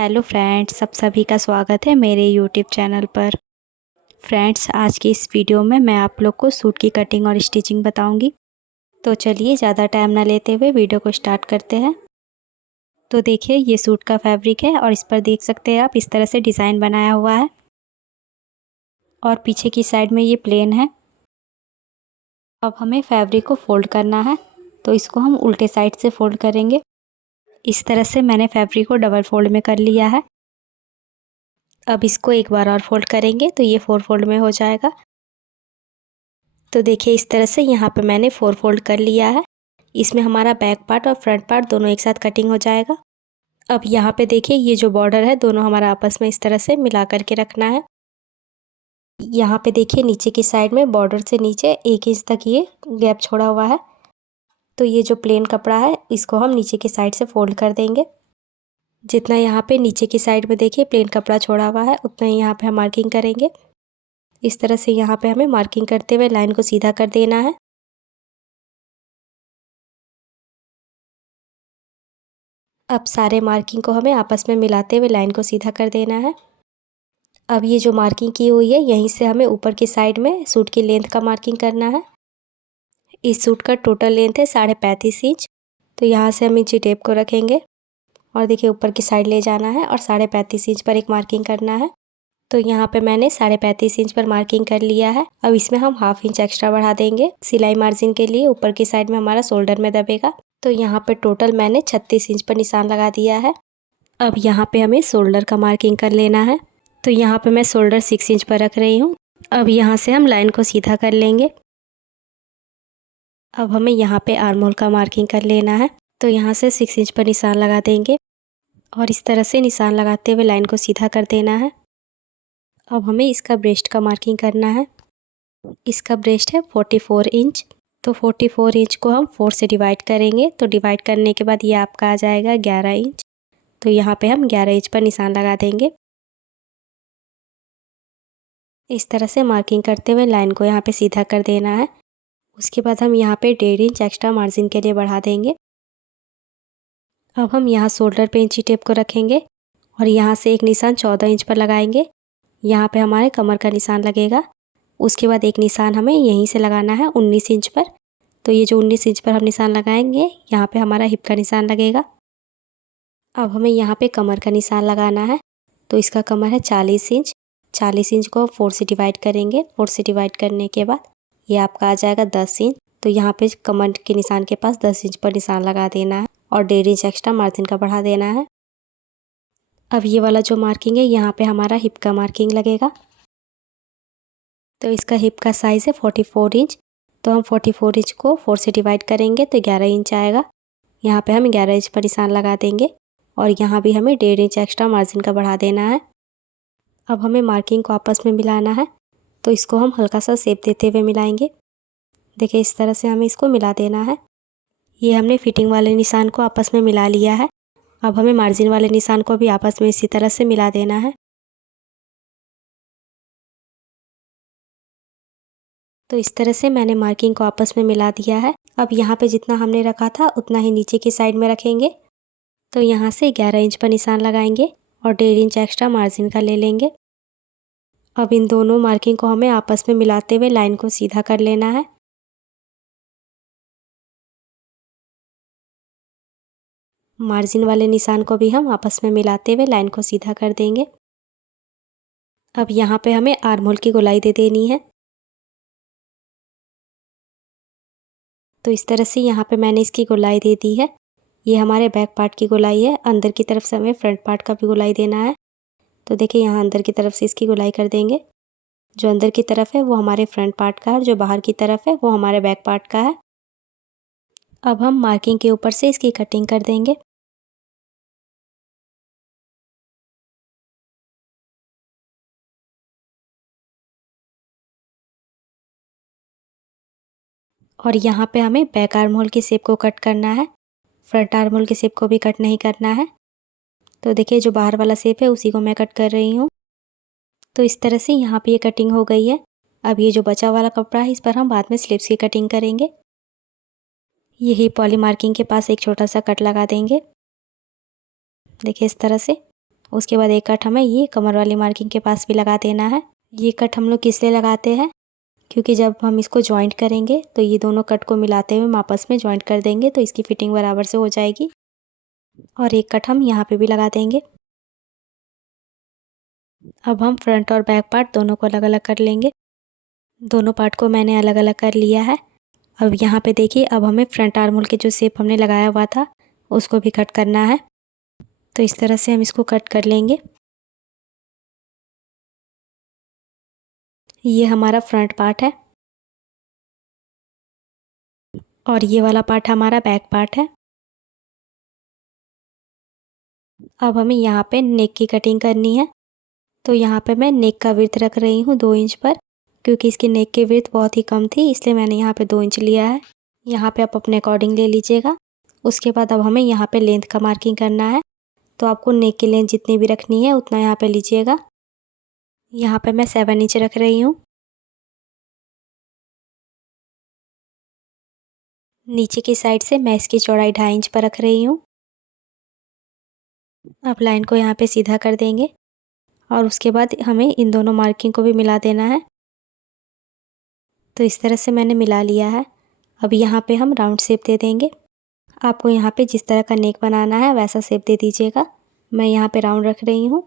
Hello friends, सब सभी का स्वागत है मेरे यूट्यूब चैनल पर। फ्रेंड्स, आज की इस वीडियो में मैं आप लोग को सूट की कटिंग और स्टिचिंग बताऊंगी। तो चलिए ज़्यादा टाइम ना लेते हुए वीडियो को स्टार्ट करते हैं। तो देखिए, ये सूट का फैब्रिक है और इस पर देख सकते हैं आप इस तरह से डिज़ाइन बनाया हुआ है और पीछे की साइड में ये प्लेन है। अब हमें फैब्रिक को फोल्ड करना है, तो इसको हम उल्टे साइड से फोल्ड करेंगे। इस तरह से मैंने फैब्रिक को डबल फोल्ड में कर लिया है। अब इसको एक बार और फोल्ड करेंगे तो ये 4 फोल्ड में हो जाएगा। तो देखिए, इस तरह से यहाँ पे मैंने 4 फोल्ड कर लिया है। इसमें हमारा बैक पार्ट और फ्रंट पार्ट दोनों एक साथ कटिंग हो जाएगा। अब यहाँ पे देखिए, ये जो बॉर्डर है दोनों हमारा आपस में इस तरह से मिला करके रखना है। यहाँ पे देखिए, नीचे की साइड में बॉर्डर से नीचे 1 इंच तक ये गैप छोड़ा हुआ है। तो ये जो प्लेन कपड़ा है इसको हम नीचे की साइड से फोल्ड कर देंगे। जितना यहाँ पे नीचे की साइड में देखिए प्लेन कपड़ा छोड़ा हुआ है, उतना ही यहाँ पे हम मार्किंग करेंगे। इस तरह से यहाँ पे हमें मार्किंग करते हुए लाइन को सीधा कर देना है। अब सारे मार्किंग को हमें आपस में मिलाते हुए लाइन को सीधा कर देना है। अब ये जो मार्किंग की हुई है यहीं से हमें ऊपर की साइड में सूट की लेंथ का मार्किंग करना है। इस सूट का टोटल लेंथ है 35.5 इंच। तो यहाँ से हम इंची टेप को रखेंगे और देखिए ऊपर की साइड ले जाना है और 35.5 इंच पर एक मार्किंग करना है। तो यहाँ पे मैंने 35.5 इंच पर मार्किंग कर लिया है। अब इसमें हम 1/2 इंच एक्स्ट्रा बढ़ा देंगे सिलाई मार्जिन के लिए। ऊपर की साइड में हमारा शोल्डर में दबेगा। तो यहाँ पे टोटल मैंने 36 इंच पर निशान लगा दिया है। अब यहाँ पे हमें शोल्डर का मार्किंग कर लेना है। तो यहाँ पे मैं शोल्डर 6 इंच पर रख रही हूँ। अब यहाँ से हम लाइन को सीधा कर लेंगे। अब हमें यहाँ पे आर्म होल का मार्किंग कर लेना है। तो यहाँ से 6 इंच पर निशान लगा देंगे और इस तरह से निशान लगाते हुए लाइन को सीधा कर देना है। अब हमें इसका ब्रेस्ट का मार्किंग करना है। इसका ब्रेस्ट है 44 इंच। तो 44 इंच को हम 4 से डिवाइड करेंगे। तो डिवाइड करने के बाद ये आपका आ जाएगा 11 इंच। तो यहाँ पे हम 11 इंच पर निशान लगा देंगे। इस तरह से मार्किंग करते हुए लाइन को यहाँ पे सीधा कर देना है। उसके बाद हम यहाँ पे 1.5 इंच एक्स्ट्रा मार्जिन के लिए बढ़ा देंगे। अब हम यहाँ शोल्डर पे इंची टेप को रखेंगे और यहाँ से एक निशान 14 इंच पर लगाएंगे। यहाँ पे हमारे कमर का निशान लगेगा। उसके बाद एक निशान हमें यहीं से लगाना है 19 इंच पर। तो ये जो 19 इंच पर हम निशान लगाएंगे यहाँ पे हमारा हिप का निशान लगेगा। अब हमें यहाँ पे कमर का निशान लगाना है। तो इसका कमर है 40 इंच। 40 इंच को 4 से डिवाइड करेंगे। 4 से डिवाइड करने के बाद ये आपका आ जाएगा 10 इंच। तो यहाँ पे कमर के निशान के पास 10 इंच पर निशान लगा देना है और 1.5 इंच एक्स्ट्रा मार्जिन का बढ़ा देना है। अब ये वाला जो मार्किंग है यहाँ पे हमारा हिप का मार्किंग लगेगा। तो इसका हिप का साइज़ है 44 इंच। तो हम 44 इंच को 4 से डिवाइड करेंगे तो 11 इंच आएगा। यहाँ पे हम 11 इंच पर निशान लगा देंगे और यहाँ भी हमें 1.5 इंच एक्स्ट्रा मार्जिन का बढ़ा देना है। अब हमें मार्किंग को आपस में मिलाना है। तो इसको हम हल्का सा शेप देते हुए मिलाएंगे। देखिए, इस तरह से हमें इसको मिला देना है। ये हमने फिटिंग वाले निशान को आपस में मिला लिया है। अब हमें मार्जिन वाले निशान को भी आपस में इसी तरह से मिला देना है। तो इस तरह से मैंने मार्किंग को आपस में मिला दिया है। अब यहाँ पे जितना हमने रखा था उतना ही नीचे की साइड में रखेंगे। तो यहाँ से 11 इंच पर निशान लगाएंगे और 1.5 इंच एक्स्ट्रा मार्जिन का ले लेंगे। अब इन दोनों मार्किंग को हमें आपस में मिलाते हुए लाइन को सीधा कर लेना है। मार्जिन वाले निशान को भी हम आपस में मिलाते हुए लाइन को सीधा कर देंगे। अब यहाँ पे हमें आर्म होल की गोलाई दे देनी है। तो इस तरह से यहाँ पे मैंने इसकी गोलाई दे दी है। ये हमारे बैक पार्ट की गोलाई है। अंदर की तरफ से हमें फ्रंट पार्ट का भी गोलाई देना है। तो देखिए, यहाँ अंदर की तरफ से इसकी गोलाई कर देंगे। जो अंदर की तरफ है वो हमारे फ्रंट पार्ट का है और जो बाहर की तरफ है वो हमारे बैक पार्ट का है। अब हम मार्किंग के ऊपर से इसकी कटिंग कर देंगे। और यहाँ पे हमें बैक आर्म होल की शेप को कट करना है। फ्रंट आर्म होल की शेप को भी कट नहीं करना है। तो देखिए, जो बाहर वाला शेप है उसी को मैं कट कर रही हूँ। तो इस तरह से यहाँ पे ये कटिंग हो गई है। अब ये जो बचा वाला कपड़ा है इस पर हम बाद में स्लीव्स की कटिंग करेंगे। यही पॉली मार्किंग के पास एक छोटा सा कट लगा देंगे। देखिए, इस तरह से। उसके बाद एक कट हमें ये कमर वाली मार्किंग के पास भी लगा देना है। ये कट हम लोग किस लिए लगाते हैं, क्योंकि जब हम इसको जॉइंट करेंगे तो ये दोनों कट को मिलाते हुए हम आपस में जॉइंट कर देंगे तो इसकी फिटिंग बराबर से हो जाएगी। और एक कट हम यहाँ पे भी लगा देंगे। अब हम फ्रंट और बैक पार्ट दोनों को अलग अलग कर लेंगे। दोनों पार्ट को मैंने अलग अलग कर लिया है। अब यहाँ पे देखिए, अब हमें फ्रंट आर्म होल के जो शेप हमने लगाया हुआ था उसको भी कट करना है। तो इस तरह से हम इसको कट कर लेंगे। ये हमारा फ्रंट पार्ट है और ये वाला पार्ट हमारा बैक पार्ट है। अब हमें यहाँ पे नेक की कटिंग करनी है। तो यहाँ पे मैं नेक का विड्थ रख रही हूँ 2 इंच पर, क्योंकि इसकी नेक की विड्थ बहुत ही कम थी, इसलिए मैंने यहाँ पे 2 इंच लिया है। यहाँ पे आप अपने अकॉर्डिंग ले लीजिएगा। उसके बाद अब हमें यहाँ पे लेंथ का मार्किंग करना है। तो आपको नेक की लेंथ जितनी भी रखनी है उतना यहाँ पे लीजिएगा। यहाँ पे मैं 7 इंच रख रही हूँ। नीचे की साइड से मैं इसकी चौड़ाई 2.5 इंच पर रख रही हूँ। अब लाइन को यहाँ पे सीधा कर देंगे और उसके बाद हमें इन दोनों मार्किंग को भी मिला देना है। तो इस तरह से मैंने मिला लिया है। अब यहाँ पे हम राउंड शेप दे देंगे। आपको यहाँ पे जिस तरह का नेक बनाना है वैसा शेप दे दीजिएगा। मैं यहाँ पे राउंड रख रही हूँ।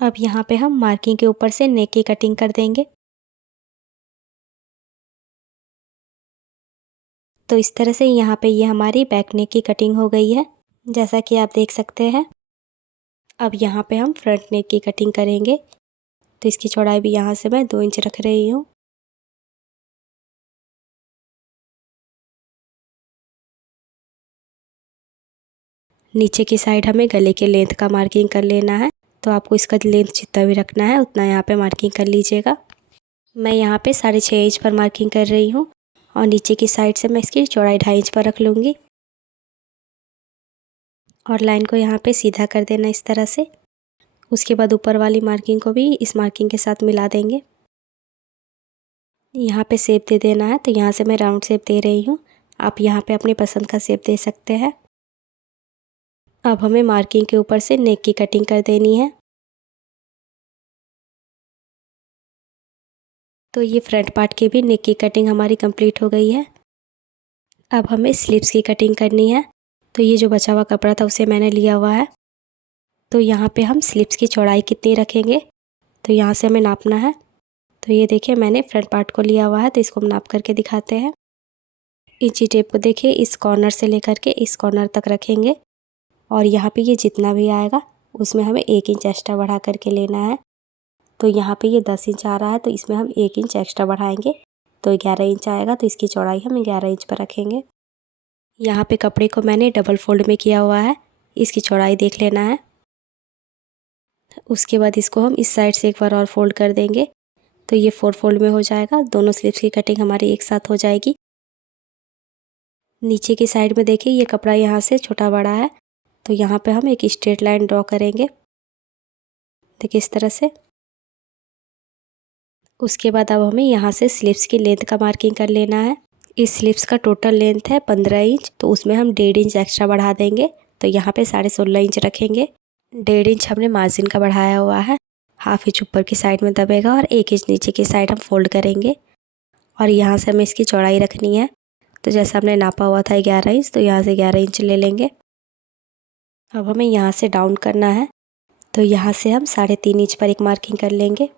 अब यहाँ पे हम मार्किंग के ऊपर से नेक की कटिंग कर देंगे। तो इस तरह से यहाँ पे ये हमारी बैक नेक की कटिंग हो गई है, जैसा कि आप देख सकते हैं। अब यहाँ पे हम फ्रंट नेक की कटिंग करेंगे। तो इसकी चौड़ाई भी यहाँ से मैं 2 इंच रख रही हूँ। नीचे की साइड हमें गले के लेंथ का मार्किंग कर लेना है। तो आपको इसका लेंथ जितना भी रखना है उतना यहाँ पे मार्किंग कर लीजिएगा। मैं यहाँ पे 6.5 इंच पर मार्किंग कर रही हूँ और नीचे की साइड से मैं इसकी चौड़ाई 2.5 इंच पर रख लूँगी। और लाइन को यहाँ पे सीधा कर देना इस तरह से। उसके बाद ऊपर वाली मार्किंग को भी इस मार्किंग के साथ मिला देंगे। यहाँ पे शेप दे देना है। तो यहाँ से मैं राउंड शेप दे रही हूँ। आप यहाँ पे अपनी पसंद का शेप दे सकते हैं। अब हमें मार्किंग के ऊपर से नेक की कटिंग कर देनी है। तो ये फ्रंट पार्ट की भी नेक की कटिंग हमारी कंप्लीट हो गई है। अब हमें स्लीव्स की कटिंग करनी है। तो ये जो बचा हुआ कपड़ा था उसे मैंने लिया हुआ है। तो यहाँ पे हम स्लीव्स की चौड़ाई कितनी रखेंगे, तो यहाँ से हमें नापना है। तो ये देखिए, मैंने फ्रंट पार्ट को लिया हुआ है, तो इसको हम नाप करके दिखाते हैं। इंची टेप को देखिए, इस कॉर्नर से लेकर के इस कॉर्नर तक रखेंगे और यहाँ पे ये जितना भी आएगा उसमें हमें 1 इंच एक्स्ट्रा बढ़ा करके लेना है। तो यहाँ पे ये 10 इंच आ रहा है, तो इसमें हम 1 इंच एक्स्ट्रा बढ़ाएंगे तो 11 इंच आएगा। तो इसकी चौड़ाई हम 11 इंच पर रखेंगे। यहाँ पे कपड़े को मैंने डबल फोल्ड में किया हुआ है, इसकी चौड़ाई देख लेना है। उसके बाद इसको हम इस साइड से एक बार और फोल्ड कर देंगे तो ये 4 फोल्ड में हो जाएगा। दोनों स्लीव्स की कटिंग हमारी एक साथ हो जाएगी। नीचे की साइड में देखिए, ये कपड़ा यहाँ से छोटा बड़ा है, तो यहाँ पे हम एक स्ट्रेट लाइन ड्रॉ करेंगे, देखिए इस तरह से। उसके बाद अब हमें यहाँ से स्लीव्स की लेंथ का मार्किंग कर लेना है। इस स्लीव्स का टोटल लेंथ है 15 इंच, तो उसमें हम 1.5 इंच एक्स्ट्रा बढ़ा देंगे। तो यहाँ पे 16.5 इंच रखेंगे। 1.5 इंच हमने मार्जिन का बढ़ाया हुआ है। हाफ इंच ऊपर की साइड में दबेगा और 1 इंच नीचे की साइड हम फोल्ड करेंगे। और यहाँ से हमें इसकी चौड़ाई रखनी है। तो जैसा हमने नापा हुआ था 11 इंच, तो यहाँ से 11 इंच ले लेंगे। अब हमें यहाँ से डाउन करना है। तो यहाँ से हम 3.5 इंच पर एक मार्किंग कर लेंगे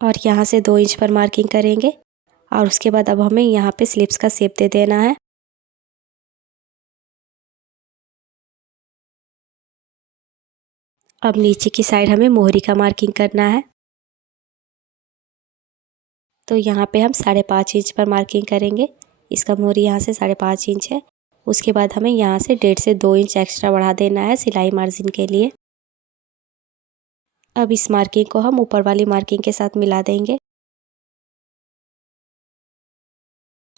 और यहाँ से 2 इंच पर मार्किंग करेंगे। और उसके बाद अब हमें यहाँ पे स्लीव्स का शेप दे देना है। अब नीचे की साइड हमें मोहरी का मार्किंग करना है। तो यहाँ पे हम 5.5 इंच पर मार्किंग करेंगे। इसका मोहरी यहाँ से 5.5 इंच है। उसके बाद हमें यहाँ से 1.5 से 2 इंच एक्स्ट्रा बढ़ा देना है सिलाई मार्जिन के लिए। अब इस मार्किंग को हम ऊपर वाली मार्किंग के साथ मिला देंगे।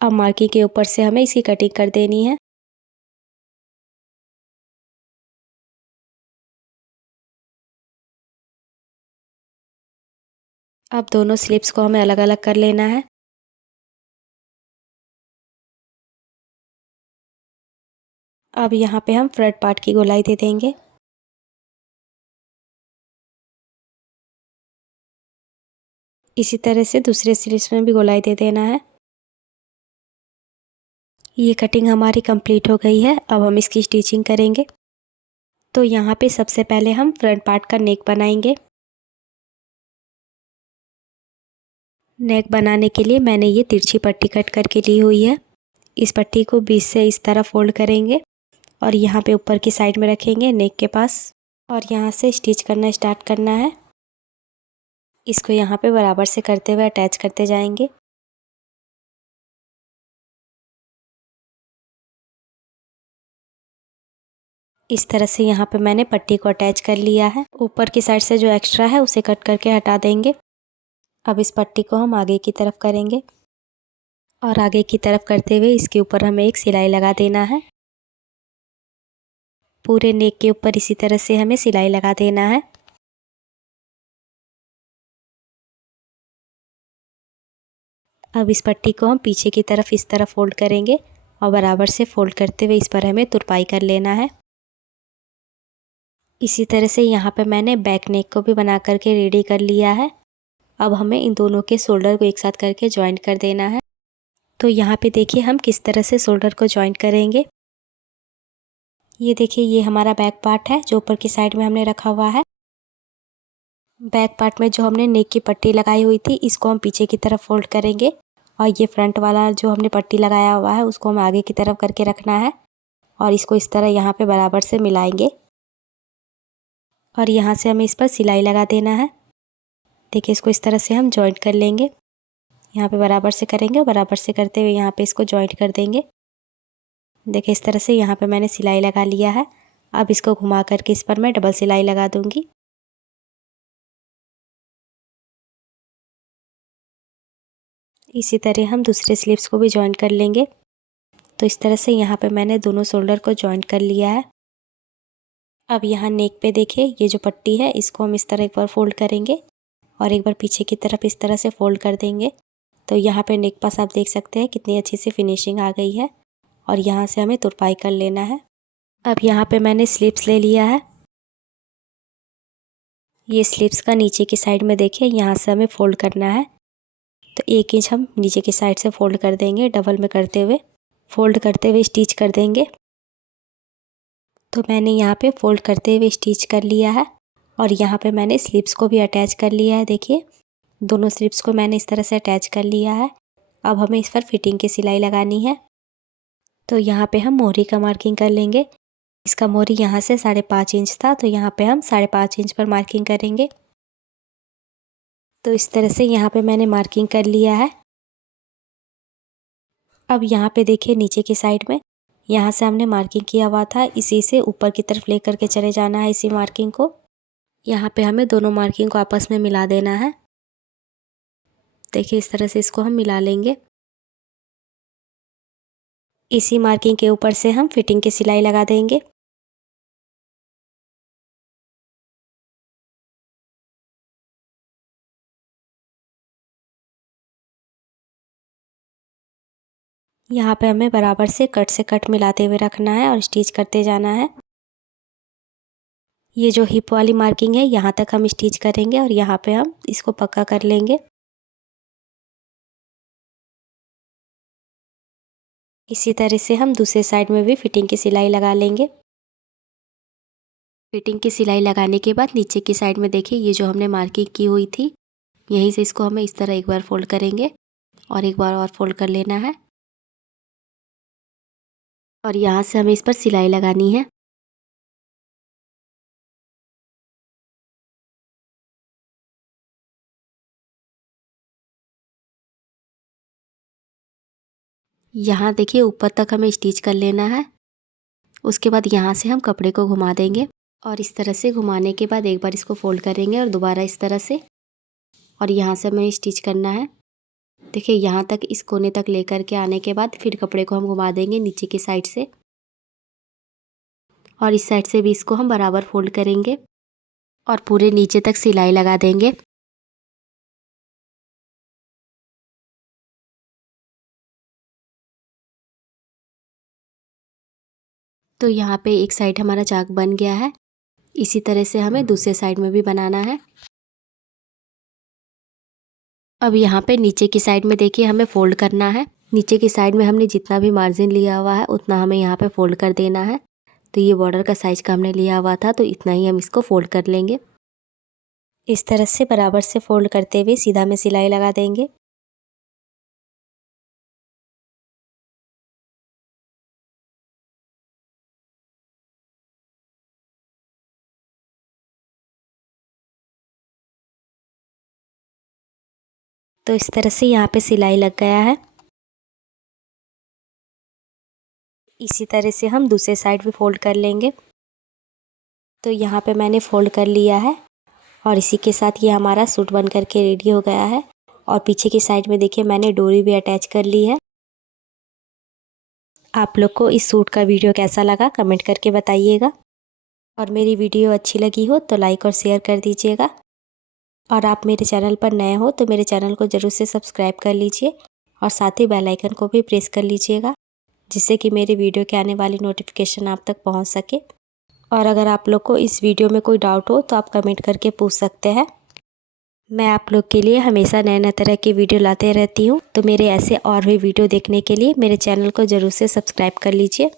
अब मार्किंग के ऊपर से हमें इसकी कटिंग कर देनी है। अब दोनों स्लीव्स को हमें अलग अलग कर लेना है। अब यहाँ पे हम फ्रंट पार्ट की गोलाई दे देंगे। इसी तरह से दूसरे स्लीव्स में भी गोलाई दे देना है। ये कटिंग हमारी कंप्लीट हो गई है। अब हम इसकी स्टिचिंग करेंगे। तो यहाँ पे सबसे पहले हम फ्रंट पार्ट का नेक बनाएंगे। नेक बनाने के लिए मैंने ये तिरछी पट्टी कट करके ली हुई है। इस पट्टी को बीच से इस तरह फोल्ड करेंगे और यहाँ पे ऊपर की साइड में रखेंगे नेक के पास, और यहाँ से स्टिच करना स्टार्ट करना है। इसको यहाँ पे बराबर से करते हुए अटैच करते जाएंगे। इस तरह से यहाँ पे मैंने पट्टी को अटैच कर लिया है। ऊपर की साइड से जो एक्स्ट्रा है उसे कट करके हटा देंगे। अब इस पट्टी को हम आगे की तरफ करेंगे और आगे की तरफ करते हुए इसके ऊपर हमें एक सिलाई लगा देना है। पूरे नेक के ऊपर इसी तरह से हमें सिलाई लगा देना है। अब इस पट्टी को हम पीछे की तरफ इस तरह फोल्ड करेंगे और बराबर से फोल्ड करते हुए इस पर हमें तुरपाई कर लेना है। इसी तरह से यहाँ पे मैंने बैक नेक को भी बना करके रेडी कर लिया है। अब हमें इन दोनों के शोल्डर को एक साथ करके जॉइंट कर देना है। तो यहाँ पे देखिए हम किस तरह से शोल्डर को जॉइंट करेंगे। ये देखिए, ये हमारा बैक पार्ट है जो ऊपर की साइड में हमने रखा हुआ है। बैक पार्ट में जो हमने नेक की पट्टी लगाई हुई थी इसको हम पीछे की तरफ फोल्ड करेंगे और ये फ्रंट वाला जो हमने पट्टी लगाया हुआ है उसको हम आगे की तरफ करके रखना है और इसको इस तरह यहाँ पे बराबर से मिलाएंगे और यहाँ से हमें इस पर सिलाई लगा देना है। देखिए, इसको इस तरह से हम जॉइंट कर लेंगे। यहाँ पे बराबर से करेंगे और बराबर से करते हुए यहाँ पे इसको जॉइंट कर देंगे। देखिए, इस तरह से यहाँ पे मैंने सिलाई लगा लिया है। अब इसको घुमा करके इस पर मैं डबल सिलाई लगा दूँगी। इसी तरह हम दूसरे स्लीव्स को भी जॉइंट कर लेंगे। तो इस तरह से यहाँ पे मैंने दोनों शोल्डर को जॉइंट कर लिया है। अब यहाँ नेक पे देखिए, ये जो पट्टी है इसको हम इस तरह एक बार फोल्ड करेंगे और एक बार पीछे की तरफ इस तरह से फोल्ड कर देंगे। तो यहाँ पे नेक पास आप देख सकते हैं कितनी अच्छी सी फिनिशिंग आ गई है और यहाँ से हमें तुरपाई कर लेना है। अब यहाँ पे मैंने स्लीव्स ले लिया है। ये स्लीव्स का नीचे की साइड में देखिए, यहाँ से हमें फोल्ड करना है। तो 1 इंच हम नीचे की साइड से फोल्ड कर देंगे, डबल में करते हुए फोल्ड करते हुए स्टिच कर देंगे। तो मैंने यहाँ पे फोल्ड करते हुए स्टिच कर लिया है और यहाँ पे मैंने स्लीव्स को भी अटैच कर लिया है। देखिए, दोनों स्लीव्स को मैंने इस तरह से अटैच कर लिया है। अब हमें इस पर फिटिंग की सिलाई लगानी है। तो यहाँ पे हम मोहरी का मार्किंग कर लेंगे। इसका मोहरी यहाँ से 5.5 इंच था, तो यहाँ पे हम 5.5 इंच पर मार्किंग करेंगे। तो इस तरह से यहाँ पे मैंने मार्किंग कर लिया है। अब यहाँ पे देखिए, नीचे की साइड में यहाँ से हमने मार्किंग किया हुआ था, इसी से ऊपर की तरफ ले करके चले जाना है इसी मार्किंग को। यहाँ पे हमें दोनों मार्किंग को आपस में मिला देना है। देखिए, इस तरह से इसको हम मिला लेंगे। इसी मार्किंग के ऊपर से हम फिटिंग की सिलाई लगा देंगे। यहाँ पे हमें बराबर से कट मिलाते हुए रखना है और स्टिच करते जाना है। ये जो हिप वाली मार्किंग है यहाँ तक हम स्टिच करेंगे और यहाँ पे हम इसको पक्का कर लेंगे। इसी तरह से हम दूसरे साइड में भी फिटिंग की सिलाई लगा लेंगे। फिटिंग की सिलाई लगाने के बाद नीचे की साइड में देखिए, ये जो हमने मार्किंग की हुई थी यहीं से इसको हमें इस तरह एक बार फोल्ड करेंगे और एक बार और फोल्ड कर लेना है और यहाँ से हमें इस पर सिलाई लगानी है। यहाँ देखिए, ऊपर तक हमें स्टिच कर लेना है। उसके बाद यहाँ से हम कपड़े को घुमा देंगे और इस तरह से घुमाने के बाद एक बार इसको फोल्ड करेंगे और दोबारा इस तरह से, और यहाँ से हमें स्टिच करना है। देखिए, यहाँ तक इस कोने तक लेकर के आने के बाद फिर कपड़े को हम घुमा देंगे नीचे की साइड से और इस साइड से भी इसको हम बराबर फोल्ड करेंगे और पूरे नीचे तक सिलाई लगा देंगे। तो यहाँ पे एक साइड हमारा चाक बन गया है। इसी तरह से हमें दूसरे साइड में भी बनाना है। अब यहाँ पे नीचे की साइड में देखिए हमें फोल्ड करना है। नीचे की साइड में हमने जितना भी मार्जिन लिया हुआ है उतना हमें यहाँ पे फोल्ड कर देना है। तो ये बॉर्डर का साइज का हमने लिया हुआ था, तो इतना ही हम इसको फोल्ड कर लेंगे। इस तरह से बराबर से फोल्ड करते हुए सीधा में सिलाई लगा देंगे। तो इस तरह से यहाँ पे सिलाई लग गया है। इसी तरह से हम दूसरे साइड भी फोल्ड कर लेंगे। तो यहाँ पे मैंने फोल्ड कर लिया है और इसी के साथ ये हमारा सूट बन करके रेडी हो गया है। और पीछे की साइड में देखिए मैंने डोरी भी अटैच कर ली है। आप लोग को इस सूट का वीडियो कैसा लगा कमेंट करके बताइएगा। और मेरी वीडियो अच्छी लगी हो तो लाइक और शेयर कर दीजिएगा। और आप मेरे चैनल पर नए हो तो मेरे चैनल को ज़रूर से सब्सक्राइब कर लीजिए और साथ ही बेल आइकन को भी प्रेस कर लीजिएगा, जिससे कि मेरे वीडियो के आने वाली नोटिफिकेशन आप तक पहुंच सके। और अगर आप लोग को इस वीडियो में कोई डाउट हो तो आप कमेंट करके पूछ सकते हैं। मैं आप लोग के लिए हमेशा नए नए तरह की वीडियो लाते रहती हूँ, तो मेरे ऐसे और भी वीडियो देखने के लिए मेरे चैनल को ज़रूर से सब्सक्राइब कर लीजिए।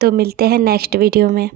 तो मिलते हैं नेक्स्ट वीडियो में।